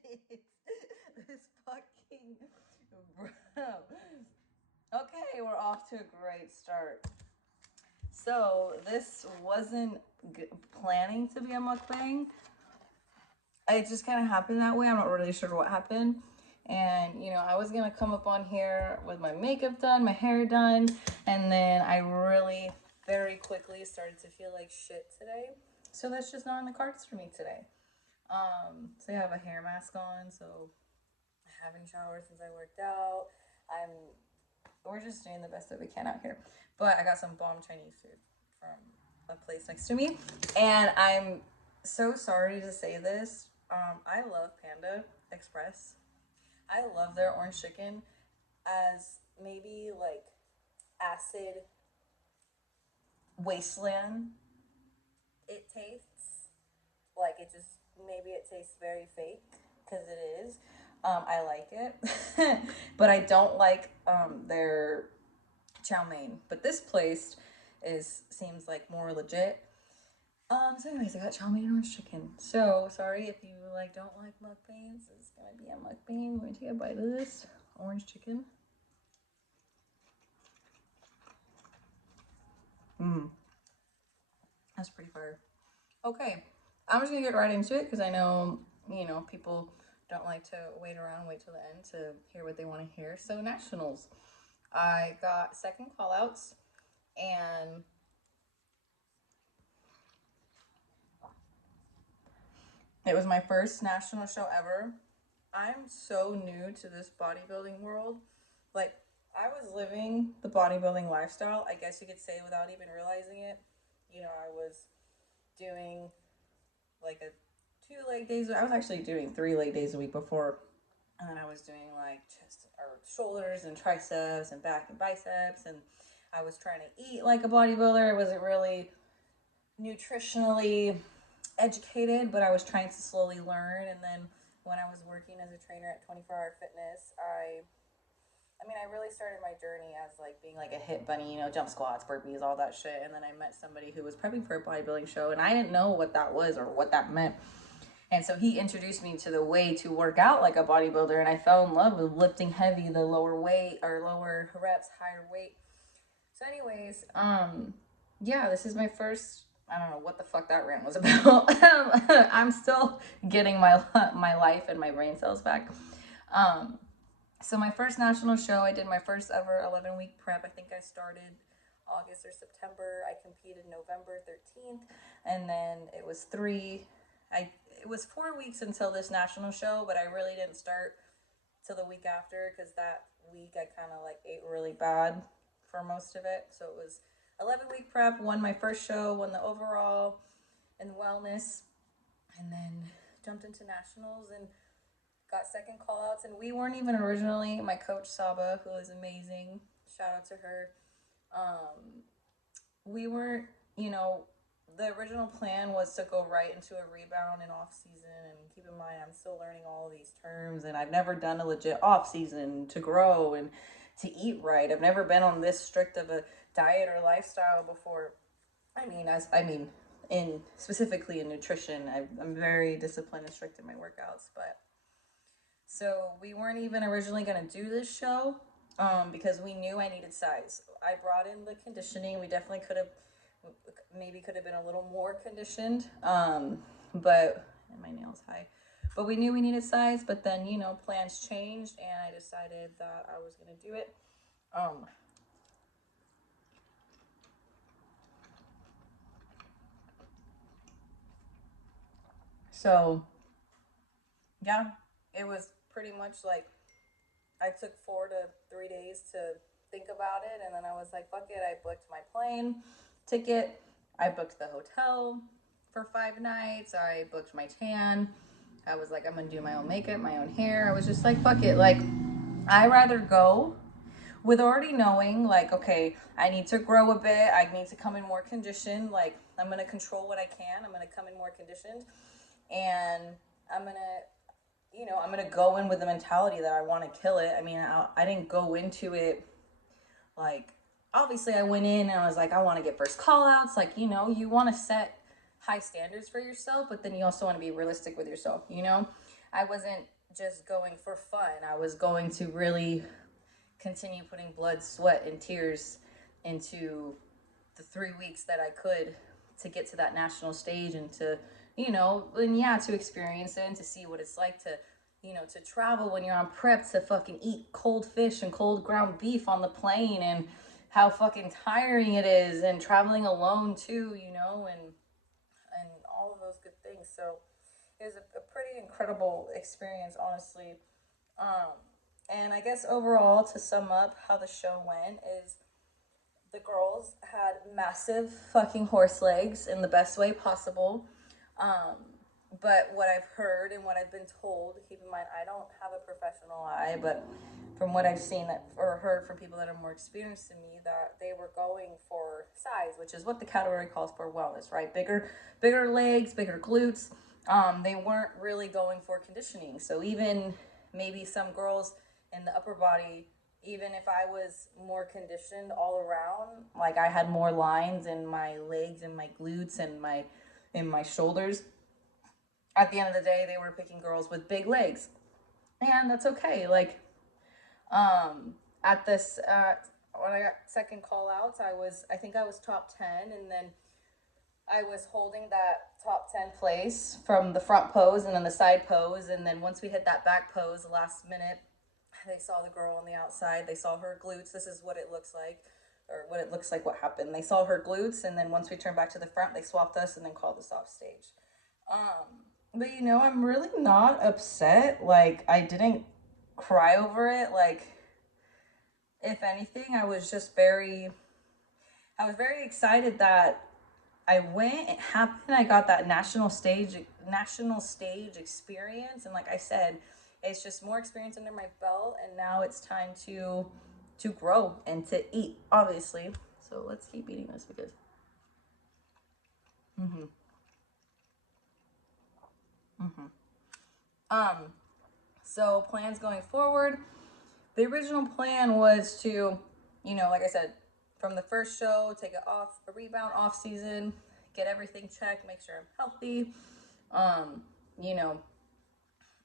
shit. This fucking bro. Okay, we're off to a great start. So this wasn't planning to be a mukbang. It just kind of happened that way. I'm not really sure what happened. And I was gonna come up on here with my makeup done, my hair done, and then I really very quickly started to feel like shit today. So that's just not in the cards for me today. So I have a hair mask on, so I haven't showered since I worked out. We're just doing the best that we can out here. But I got some bomb Chinese food from a place next to me. And I'm so sorry to say this. I love Panda Express. I love their orange chicken, as maybe like acid wasteland it tastes. Like maybe it tastes very fake, because it is. I like it. But I don't like their chow mein. But this place seems like more legit. So anyways, I got chow mein and orange chicken. So sorry if you don't like mukbangs. It's gonna be a mukbang. I'm gonna take a bite of this orange chicken. That's pretty fire. Okay, I'm just gonna get right into it because I know people don't like to wait till the end to hear what they want to hear. So nationals, I got second call outs, and it was my first national show ever. I'm so new to this bodybuilding world. Like, I was living the bodybuilding lifestyle, I guess you could say, without even realizing it. I was doing like a 2 leg days. I was actually doing 3 leg days a week before. And then I was doing like chest or shoulders and triceps and back and biceps. And I was trying to eat like a bodybuilder. I wasn't really nutritionally educated, but I was trying to slowly learn. And then when I was working as a trainer at 24 Hour Fitness, I really started my journey as being like a hit bunny, jump squats, burpees, all that shit. And then I met somebody who was prepping for a bodybuilding show, and I didn't know what that was or what that meant. And so he introduced me to the way to work out like a bodybuilder, and I fell in love with lifting heavy, the lower weight or lower reps, higher weight. So anyways, yeah, this is my first, I don't know what the fuck that rant was about. I'm still getting my life and my brain cells back. So my first national show, I did my first ever 11-week prep. I think I started August or September. I competed November 13th, and then it was 4 weeks until this national show, but I really didn't start till the week after, because that week I kind of ate really bad for most of it. So it was 11-week prep, won my first show, won the overall in wellness, and then jumped into nationals and got second call outs. And we weren't even originally, my coach Saba, who is amazing, shout out to her, we weren't, the original plan was to go right into a rebound in off season. And keep in mind, I'm still learning all of these terms, and I've never done a legit off season to grow and to eat right. I've never been on this strict of a diet or lifestyle before. Specifically in nutrition, I'm very disciplined and strict in my workouts. But so we weren't even originally going to do this show, because we knew I needed size. I brought in the conditioning. We definitely could have been a little more conditioned, but and my nails high. But we knew we needed size. But then plans changed, and I decided that I was going to do it. So yeah, it was pretty much I took 4 to 3 days to think about it, and then I was like, fuck it. I booked my plane ticket. I booked the hotel for 5 nights. I booked my tan. I was like, I'm gonna do my own makeup, my own hair. I was just like, fuck it. I rather go with already knowing, okay, I need to grow a bit. I need to come in more conditioned. I'm gonna control what I can. I'm gonna come in more conditioned, and I'm gonna go in with the mentality that I want to kill it. I didn't go into it obviously I went in and I was like, I want to get first call outs. You want to set high standards for yourself, but then you also want to be realistic with yourself, I wasn't just going for fun. I was going to really continue putting blood, sweat, and tears into the 3 weeks that I could to get to that national stage and to, and yeah, to experience it and to see what it's like to, to travel when you're on prep, to fucking eat cold fish and cold ground beef on the plane, and how fucking tiring it is, and traveling alone too, and all of those good things. So it was a pretty incredible experience, honestly. And I guess overall, to sum up how the show went, is the girls had massive fucking horse legs in the best way possible. But what I've heard and what I've been told, keep in mind, I don't have a professional eye, but from what I've seen or heard from people that are more experienced than me, that they were going for size, which is what the category calls for wellness, right? Bigger legs, bigger glutes. They weren't really going for conditioning. So even maybe some girls in the upper body, even if I was more conditioned all around, like I had more lines in my legs and my glutes and my shoulders, at the end of the day, they were picking girls with big legs. And that's okay. Like, at this, when I got second call outs, I think I was top 10, and then I was holding that top 10 place from the front pose and then the side pose. And then once we hit that back pose, the last minute, they saw the girl on the outside. They saw her glutes. This is what it looks like, or what it looks like what happened. They saw her glutes, and then once we turned back to the front, they swapped us and then called us off stage. But I'm really not upset. Like, I didn't cry over it. Like, if anything, I was very excited that I went, it happened, I got that national stage experience. And like I said, it's just more experience under my belt, and now it's time to grow and to eat, obviously. So let's keep eating this because so plans going forward. The original plan was to, like I said, from the first show, take a rebound off season, get everything checked, make sure I'm healthy, you know,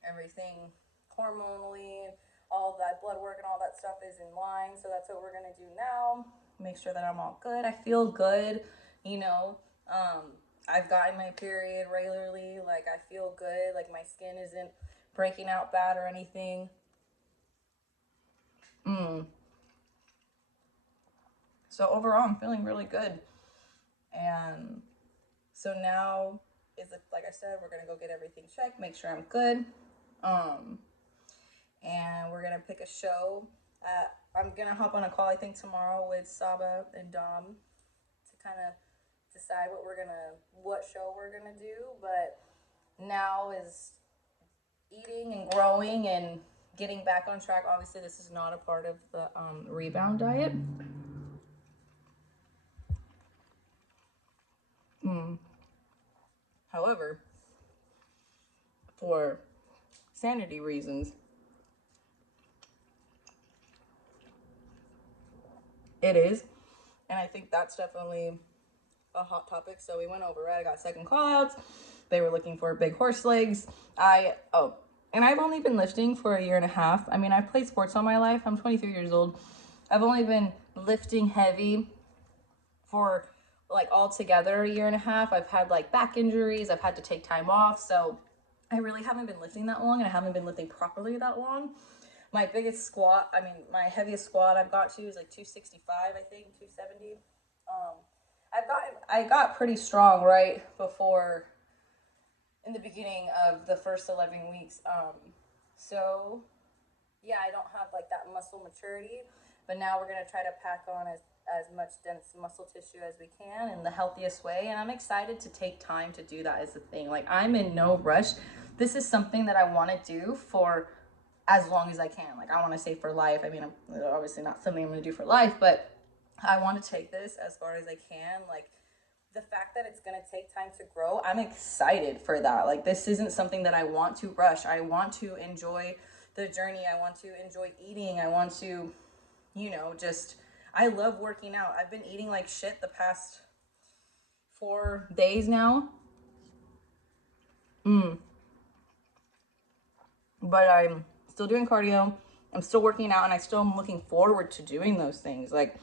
everything hormonally, all that blood work and all that stuff is in line. So that's what we're going to do now. Make sure that I'm all good. I feel good, I've gotten my period regularly. Like, I feel good. Like, my skin isn't breaking out bad or anything. So overall, I'm feeling really good. And so now like I said, we're going to go get everything checked, make sure I'm good. And we're going to pick a show. I'm going to hop on a call, I think, tomorrow with Saba and Dom to kind of decide what show we're going to do. But now is eating and growing and getting back on track. Obviously, this is not a part of the rebound diet. However, for sanity reasons, it is. And I think that's definitely a hot topic. So we went over it. I got second call outs. They were looking for big horse legs. And I've only been lifting for a year and a half. I mean, I've played sports all my life. I'm 23 years old. I've only been lifting heavy for like altogether a year and a half. I've had like back injuries. I've had to take time off. So I really haven't been lifting that long, and I haven't been lifting properly that long. My heaviest squat I've got to is like 265, I think, 270. I got pretty strong right before, in the beginning of the first 11 weeks. So yeah, I don't have like that muscle maturity, but now we're going to try to pack on as much dense muscle tissue as we can in the healthiest way. And I'm excited to take time to do that as a thing. Like, I'm in no rush. This is something that I want to do for as long as I can. Like, I want to say for life. I mean, I'm obviously not something I'm going to do for life, but I want to take this as far as I can. Like, the fact that it's going to take time to grow, I'm excited for that. Like, this isn't something that I want to rush. I want to enjoy the journey. I want to enjoy eating. I want to, I love working out. I've been eating like shit the past 4 days now. but I'm still doing cardio. I'm still working out, and I still am looking forward to doing those things. Like,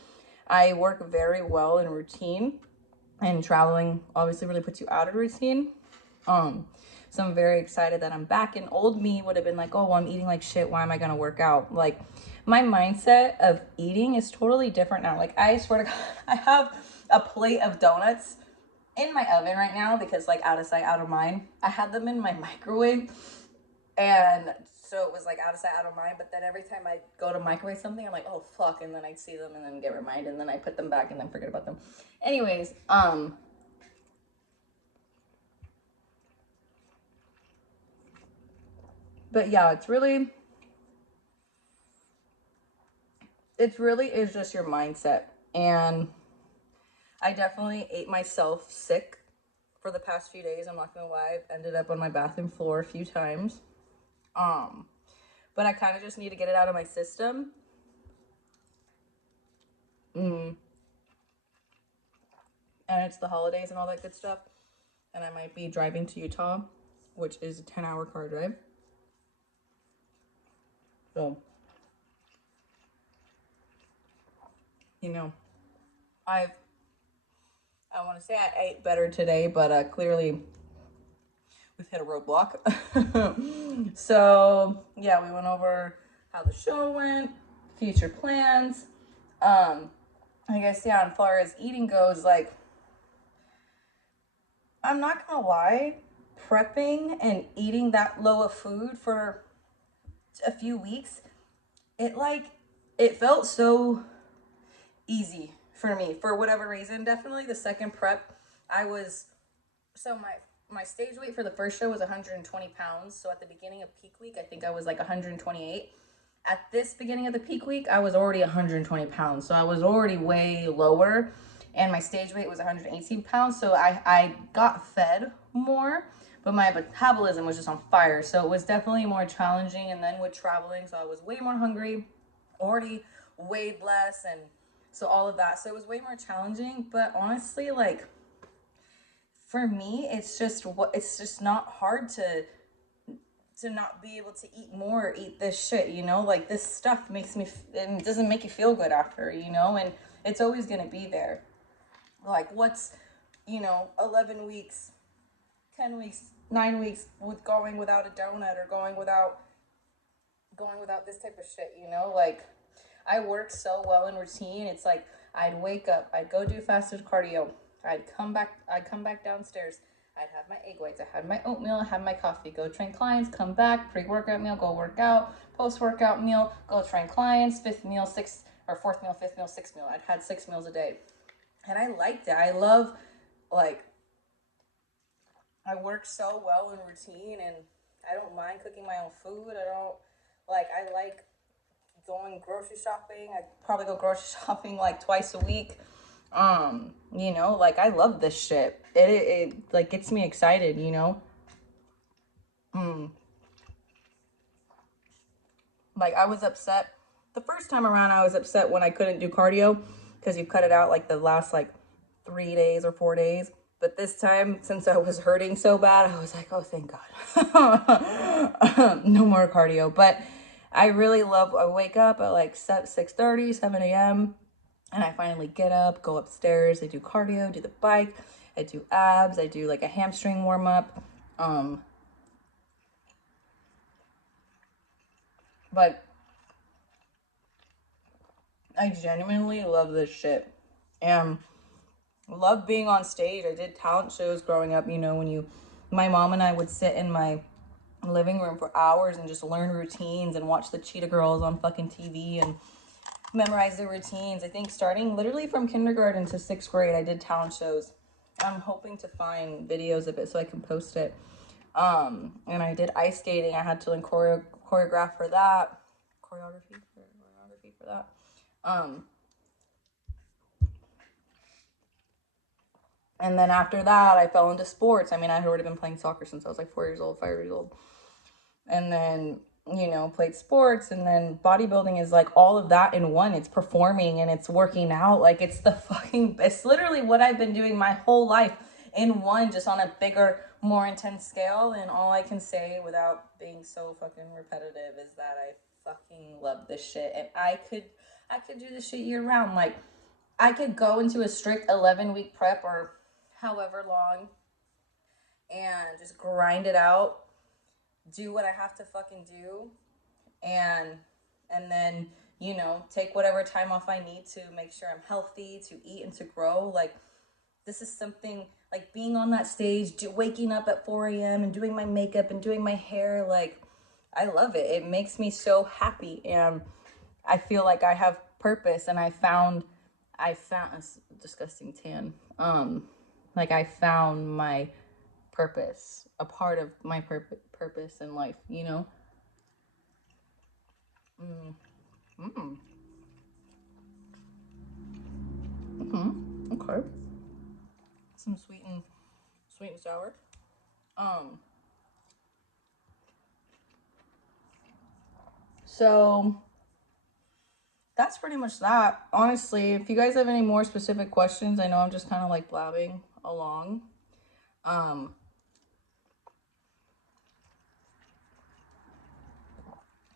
I work very well in routine, and traveling obviously really puts you out of routine. So I'm very excited that I'm back. And old me would have been like, oh, well, I'm eating like shit. Why am I gonna work out? Like, my mindset of eating is totally different now. Like, I swear to God, I have a plate of donuts in my oven right now because, like, out of sight, out of mind. I had them in my microwave, and so it was like out of sight, out of mind. But then every time I go to microwave something, I'm like, oh fuck, and then I'd see them and then get reminded, and then I put them back and then forget about them. Anyways, but yeah, it really is just your mindset. And I definitely ate myself sick for the past few days. I'm not gonna lie, I've ended up on my bathroom floor a few times. But I kind of just need to get it out of my system. And it's the holidays and all that good stuff. And I might be driving to Utah, which is a 10-hour car drive. So, you know, I want to say I ate better today, but clearly we've hit a roadblock. So, yeah, we went over how the show went, future plans. I guess, yeah, as far as eating goes, like, I'm not gonna lie, prepping and eating that low of food for a few weeks, it felt so easy for me for whatever reason. Definitely the second prep, so my stage weight for the first show was 120 pounds. So at the beginning of peak week, I think I was like 128. At this beginning of the peak week, I was already 120 pounds. So I was already way lower, and my stage weight was 118 pounds. So I got fed more, but my metabolism was just on fire. So it was definitely more challenging. And then with traveling, so I was way more hungry, already weighed less, and so all of that. So it was way more challenging. But honestly, like, for me, it's just not hard to not be able to eat more or eat this shit, you know? Like, this stuff makes me, it doesn't make you feel good after, you know? And it's always gonna be there. Like, what's, 11 weeks, 10 weeks, 9 weeks with going without a donut or going without this type of shit, you know? Like, I work so well in routine. It's like, I'd wake up, I'd go do fasted cardio, I'd come back downstairs, I'd have my egg whites, I had my oatmeal, I had my coffee, go train clients, come back, pre-workout meal, go work out, post-workout meal, go train clients, fourth meal, fifth meal, sixth meal. I'd had 6 meals a day. And I liked it. I love, like, I work so well in routine, and I don't mind cooking my own food. I like going grocery shopping. I probably go grocery shopping like twice a week. Like, I love this shit. It like gets me excited, you know? Like, I was upset the first time around. I was upset when I couldn't do cardio because you cut it out like the last like 3 days or 4 days. But this time, since I was hurting so bad, I was like, oh, thank God. No more cardio. But I wake up at like 6:30, 7 a.m. And I finally get up, go upstairs, I do cardio, do the bike, I do abs, I do like a hamstring warm up. But I genuinely love this shit. And love being on stage. I did talent shows growing up, my mom and I would sit in my living room for hours and just learn routines and watch the Cheetah Girls on fucking TV and memorize their routines. I think starting literally from kindergarten to 6th grade, I did talent shows. I'm hoping to find videos of it so I can post it. And I did ice skating. I had to learn choreography for that. And then after that, I fell into sports. I mean, I had already been playing soccer since I was like 4 years old, 5 years old. And then, played sports. And then bodybuilding is like all of that in one. It's performing and it's working out. Like, it's literally what I've been doing my whole life in one, just on a bigger, more intense scale, and all I can say without being so fucking repetitive is that I fucking love this shit, and I could do this shit year round. Like, I could go into a strict 11-week prep or however long and just grind it out, do what I have to fucking do, and then, you know, take whatever time off I need to make sure I'm healthy, to eat and to grow. Like, this is something, like, being on that stage, waking up at 4 a.m. and doing my makeup and doing my hair, like, I love it. It makes me so happy, and I feel like I have purpose, and I found a disgusting tan. Like, I found my purpose, a part of my purpose in life, you know? Okay. Some sweet and sour. So that's pretty much that. Honestly, if you guys have any more specific questions, I know I'm just kind of like blabbing along.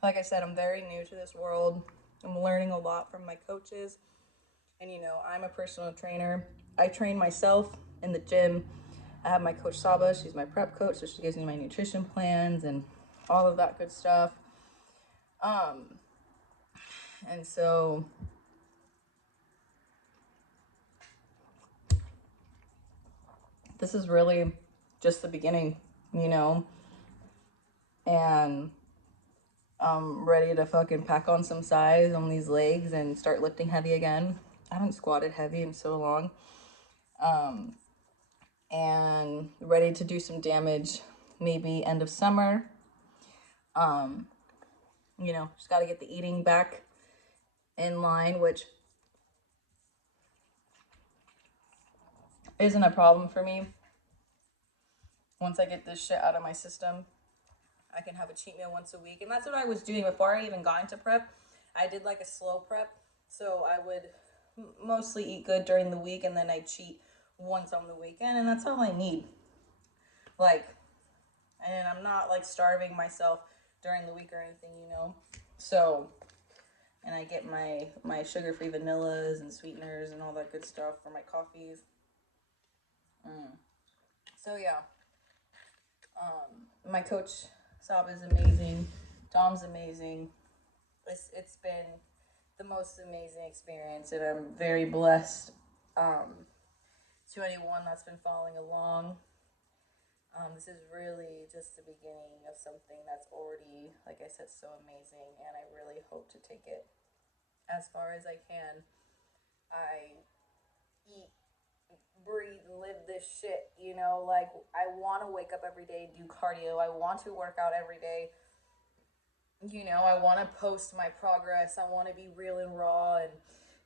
Like I said, I'm very new to this world. I'm learning a lot from my coaches. And, you know, I'm a personal trainer. I train myself in the gym. I have my coach Saba. She's my prep coach, so she gives me my nutrition plans and all of that good stuff. And so this is really just the beginning, you know, and I'm ready to fucking pack on some size on these legs and start lifting heavy again. I haven't squatted heavy in so long. And ready to do some damage maybe end of summer. You know, just got to get the eating back in line, which isn't a problem for me. Once I get this shit out of my system, I can have a cheat meal once a week. And that's what I was doing before I even got into prep. I did like a slow prep. So I would mostly eat good during the week, and then I cheat once on the weekend, and that's all I need. Like, and I'm not like starving myself during the week or anything, you know. So, and I get my sugar-free vanillas and sweeteners and all that good stuff for my coffees. So yeah, my coach Sab is amazing. Dom's amazing. It's been the most amazing experience, and I'm very blessed. To anyone that's been following along, this is really just the beginning of something that's already, like I said, so amazing, and I really hope to take it as far as I can. I eat, breathe, live this shit, you know, like, I want to wake up every day, do cardio, I want to work out every day, you know, I want to post my progress, I want to be real and raw, and,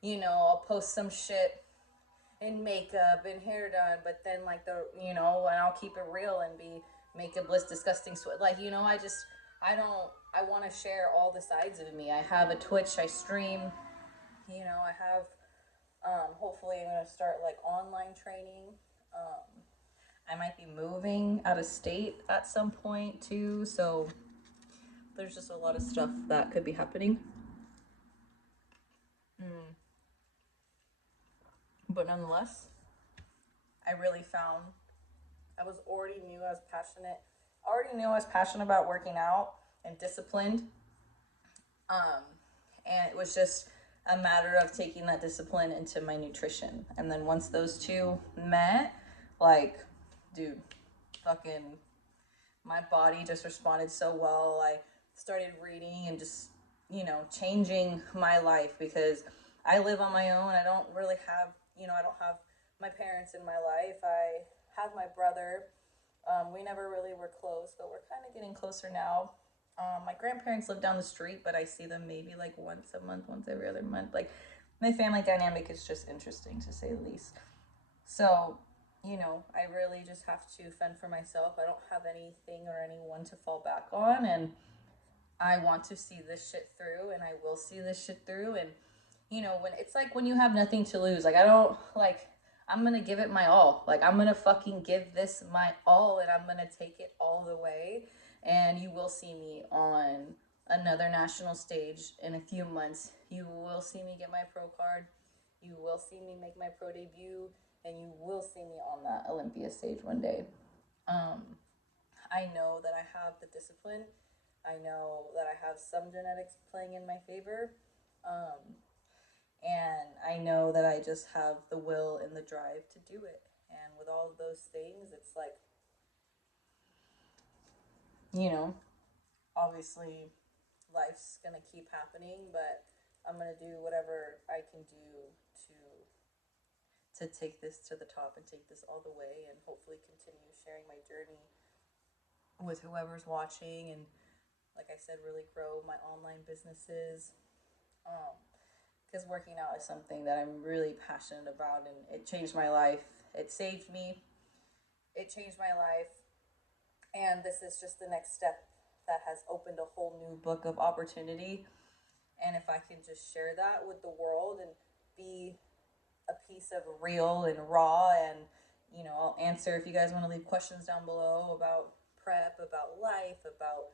you know, I'll post some shit in makeup and hair done, but then, like, you know, and I'll keep it real and be makeupless, disgusting sweat, like, you know, I want to share all the sides of me. I have a Twitch, I stream, you know, I have, hopefully I'm going to start, like, online training. I might be moving out of state at some point too, so there's just a lot of stuff that could be happening. But nonetheless, I really found I already knew I was passionate about working out and disciplined. And it was just a matter of taking that discipline into my nutrition. And then once those two met, like, dude, fucking, my body just responded so well. I started reading and just, you know, changing my life, because I live on my own. I don't really have, you know, I don't have my parents in my life. I have my brother. We never really were close, but we're kind of getting closer now. My grandparents live down the street, but I see them maybe like once a month, once every other month. Like, my family dynamic is just interesting, to say the least. So, you know, I really just have to fend for myself. I don't have anything or anyone to fall back on, and I want to see this shit through, and I will see this shit through. And, you know, when it's like when you have nothing to lose, like, I don't, like, I'm gonna give it my all. Like, I'm gonna fucking give this my all, and I'm gonna take it all the way. And you will see me on another national stage in a few months. You will see me get my pro card. You will see me make my pro debut, and you will see me on that Olympia stage one day. I know that I have the discipline. I know that I have some genetics playing in my favor. And I know that I just have the will and the drive to do it. And with all of those things, it's like, you know, obviously life's gonna keep happening, but I'm gonna do whatever I can do to take this to the top and take this all the way, and hopefully continue sharing my journey with whoever's watching, and like I said, really grow my online businesses. Because working out is something that I'm really passionate about, and it changed my life. It saved me. It changed my life. And this is just the next step that has opened a whole new book of opportunity. And if I can just share that with the world and be a piece of real and raw, and I'll answer if you guys want to leave questions down below about prep, about life, about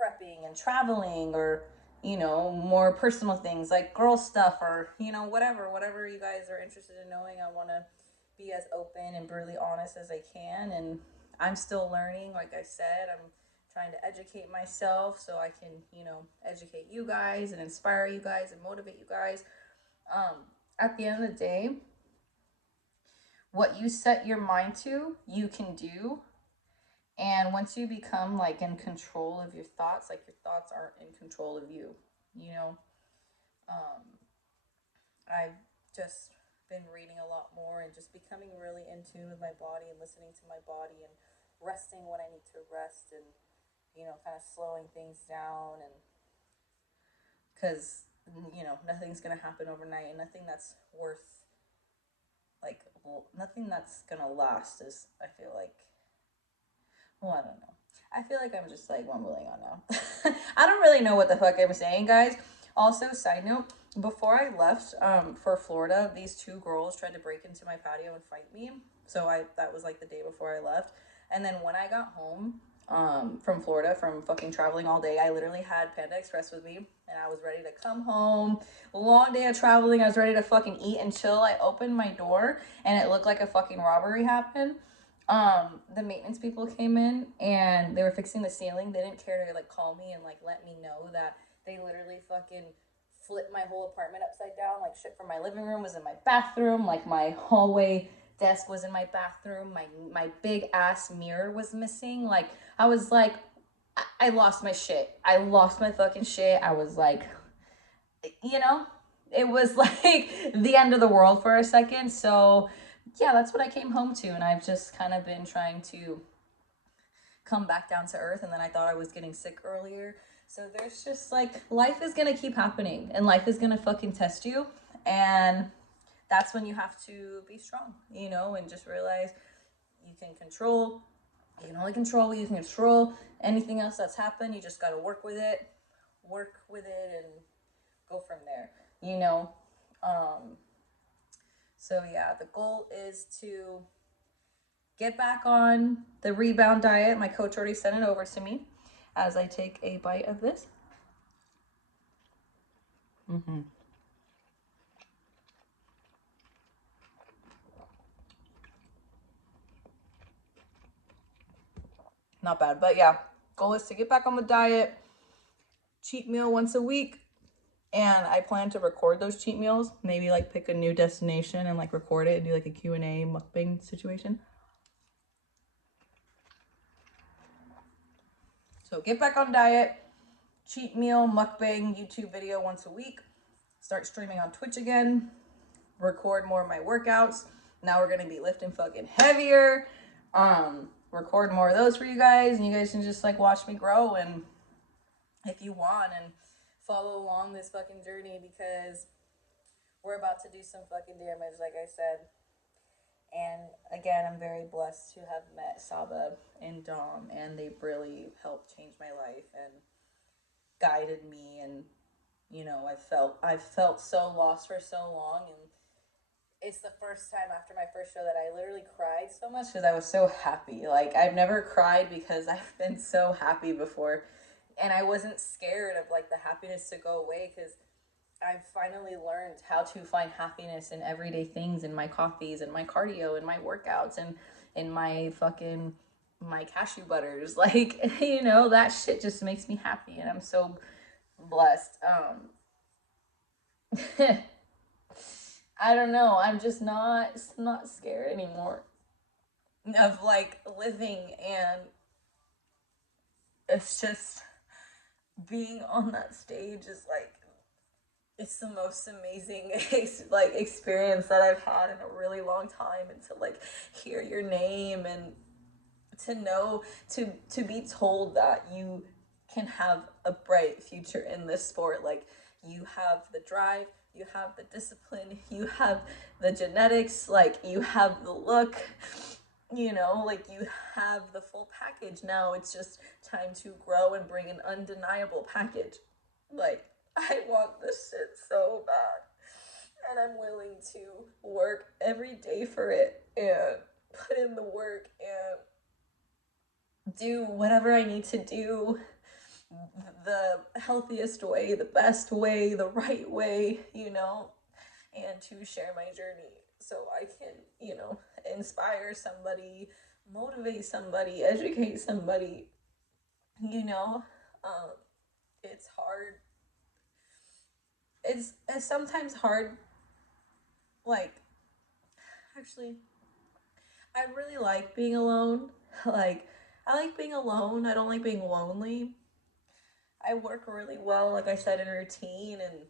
prepping and traveling, or more personal things like girl stuff, or whatever you guys are interested in knowing. I want to be as open and brutally honest as I can, and I'm still learning. Like I said, I'm trying to educate myself so I can educate you guys and inspire you guys and motivate you guys. At the end of the day, what you set your mind to, you can do. And once you become like in control of your thoughts, like your thoughts aren't in control of you, I've just been reading a lot more and just becoming really in tune with my body and listening to my body and resting when I need to rest, and kind of slowing things down. And because nothing's gonna happen overnight, and nothing that's worth, like, nothing that's gonna last is, I feel like, well, I don't know. I feel like I'm just like mumbling on now. I don't really know what the fuck I'm saying, guys. Also, side note, before I left for Florida, these two girls tried to break into my patio and fight me. So that was like the day before I left. And then when I got home from Florida, from fucking traveling all day, I literally had Panda Express with me, and I was ready to come home. Long day of traveling. I was ready to fucking eat and chill. I opened my door and it looked like a fucking robbery happened. The maintenance people came in and they were fixing the ceiling. They didn't care to like call me and like let me know that they literally fucking flipped my whole apartment upside down. Like, shit from my living room was in my bathroom. Like, my hallway desk was in my bathroom. My big ass mirror was missing. Like, I was like, I lost my shit. I lost my fucking shit. I was like, it was like the end of the world for a second. So yeah, that's what I came home to. And I've just kind of been trying to come back down to earth. And then I thought I was getting sick earlier. So there's just like, life is going to keep happening, and life is going to fucking test you. And that's when you have to be strong, and just realize you can only control what you can control. Anything else that's happened, you just got to work with it and go from there, So yeah, the goal is to get back on the rebound diet. My coach already sent it over to me as I take a bite of this. Not bad, but yeah, goal is to get back on the diet, cheat meal once a week. And I plan to record those cheat meals, maybe like pick a new destination and like record it and do like a Q&A mukbang situation. So get back on diet, cheat meal, mukbang, YouTube video once a week, start streaming on Twitch again, record more of my workouts. Now we're gonna be lifting fucking heavier. Record more of those for you guys, and you guys can just like watch me grow, and if you want, and follow along this fucking journey, because we're about to do some fucking damage, like I said. And again, I'm very blessed to have met Saba and Dom, and they've really helped change my life and guided me. And I've felt so lost for so long, and it's the first time after my first show that I literally cried so much because I was so happy. Like, I've never cried because I've been so happy before. And I wasn't scared of like the happiness to go away because I've finally learned how to find happiness in everyday things, in my coffees and my cardio and my workouts and in my fucking my cashew butters. Like, you know, that shit just makes me happy and I'm so blessed. I don't know. I'm just not scared anymore of like living, and it's just being on that stage is like it's the most amazing like experience that I've had in a really long time, and to like hear your name and to know to be told that you can have a bright future in this sport. Like, you have the drive, you have the discipline, you have the genetics, like you have the look, you know, like you have the full package. Now it's just time to grow and bring an undeniable package. Like, I want this shit so bad, and I'm willing to work every day for it and put in the work and do whatever I need to do the healthiest way, the best way, the right way, you know, and to share my journey so I can, you know, inspire somebody, motivate somebody, educate somebody, you know. Um, it's hard. It's sometimes hard, like, actually, I really like being alone. Like, I like being alone. I don't like being lonely. I work really well, like I said, in routine, and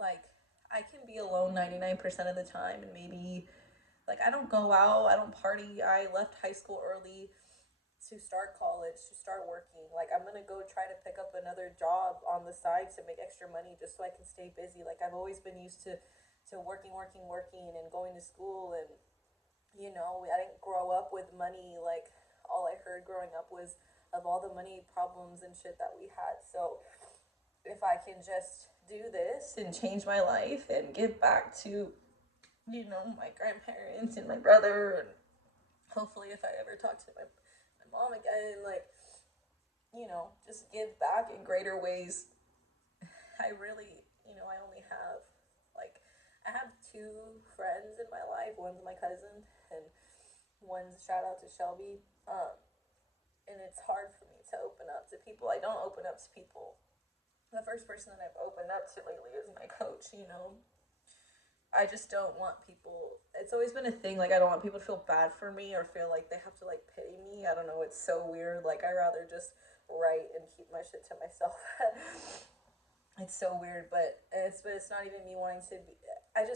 like I can be alone 99% of the time, and maybe like I don't go out, I don't party. I left high school early to start college, to start working. Like, I'm gonna go try to pick up another job on the side to make extra money just so I can stay busy. Like, I've always been used to working and going to school, and you know, I didn't grow up with money. Like, all I heard growing up was of all the money problems and shit that we had. So if I can just do this and change my life and give back to, you know, my grandparents and my brother, and hopefully if I ever talk to my mom again, like, you know, just give back in greater ways. I really, you know, I only have, like, I have two friends in my life. One's my cousin, and one's, shout out to Shelby. And it's hard for me to open up to people. I don't open up to people. The first person that I've opened up to lately is my coach, you know. I just don't want people, it's always been a thing, like I don't want people to feel bad for me or feel like they have to like pity me. I don't know, it's so weird. Like, I rather just write and keep my shit to myself. It's so weird, but it's not even me wanting to be, I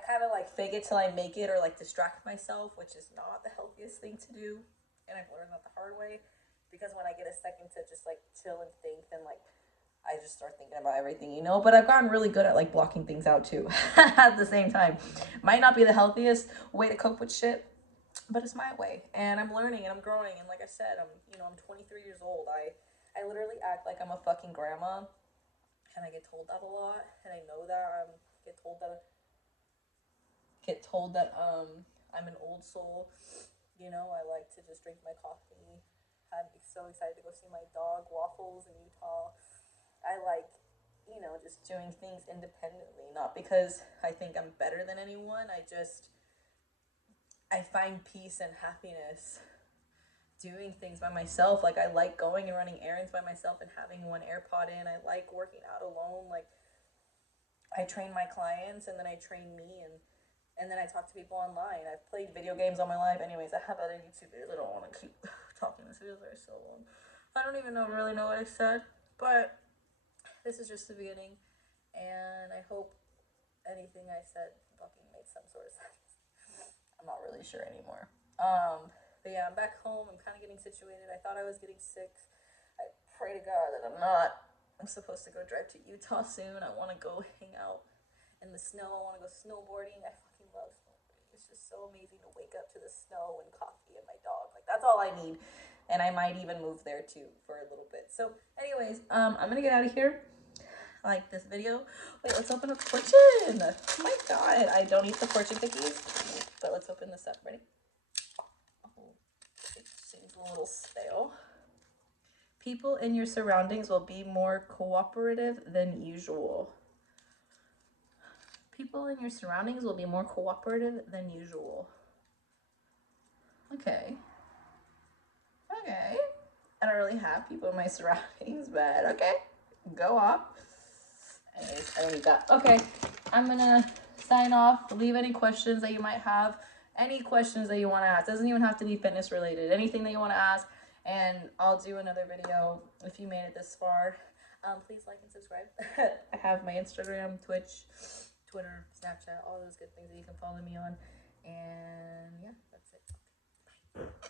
kind of like fake it till I make it, or like distract myself, which is not the healthiest thing to do. And I've learned that the hard way, because when I get a second to just like chill and think, then like I just start thinking about everything, you know. But I've gotten really good at like blocking things out too at the same time. Might not be the healthiest way to cope with shit, but it's my way. And I'm learning and I'm growing. And like I said, I'm 23 years old. I literally act like I'm a fucking grandma. And I get told that a lot. And I know that get told that I'm an old soul. You know, I like to just drink my coffee. I'm so excited to go see my dog Waffles in Utah. I like, you know, just doing things independently, not because I think I'm better than anyone. I find peace and happiness doing things by myself. Like, I like going and running errands by myself and having one AirPod in. I like working out alone. Like, I train my clients and then I train me, and then I talk to people online. I've played video games all my life. Anyways, I have other YouTube videos. I don't want to keep talking. This video is so long. I don't even really know what I said, but this is just the beginning, and I hope anything I said fucking made some sort of sense. I'm not really sure anymore. But yeah, I'm back home. I'm kind of getting situated. I thought I was getting sick. I pray to God that I'm not. I'm supposed to go drive to Utah soon. I want to go hang out in the snow. I want to go snowboarding. I fucking love snowboarding. It's just so amazing to wake up to the snow and coffee and my dog. Like, that's all I need. And I might even move there too for a little bit. So anyways, I'm gonna get out of here. like this video. Wait, let's open up fortune. Oh my god, I don't eat the fortune cookies, but let's open this up. Ready? Oh, it seems a little stale. People in your surroundings will be more cooperative than usual. People in your surroundings will be more cooperative than usual. Okay. Okay. I don't really have people in my surroundings, but okay. Go off. Anyways, I already got. Okay. I'm gonna sign off. Leave any questions that you might have. Any questions that you want to ask. Doesn't even have to be fitness related. Anything that you want to ask. And I'll do another video if you made it this far. Please like and subscribe. I have my Instagram, Twitch, Twitter, Snapchat, all those good things that you can follow me on. And yeah, that's it. Bye.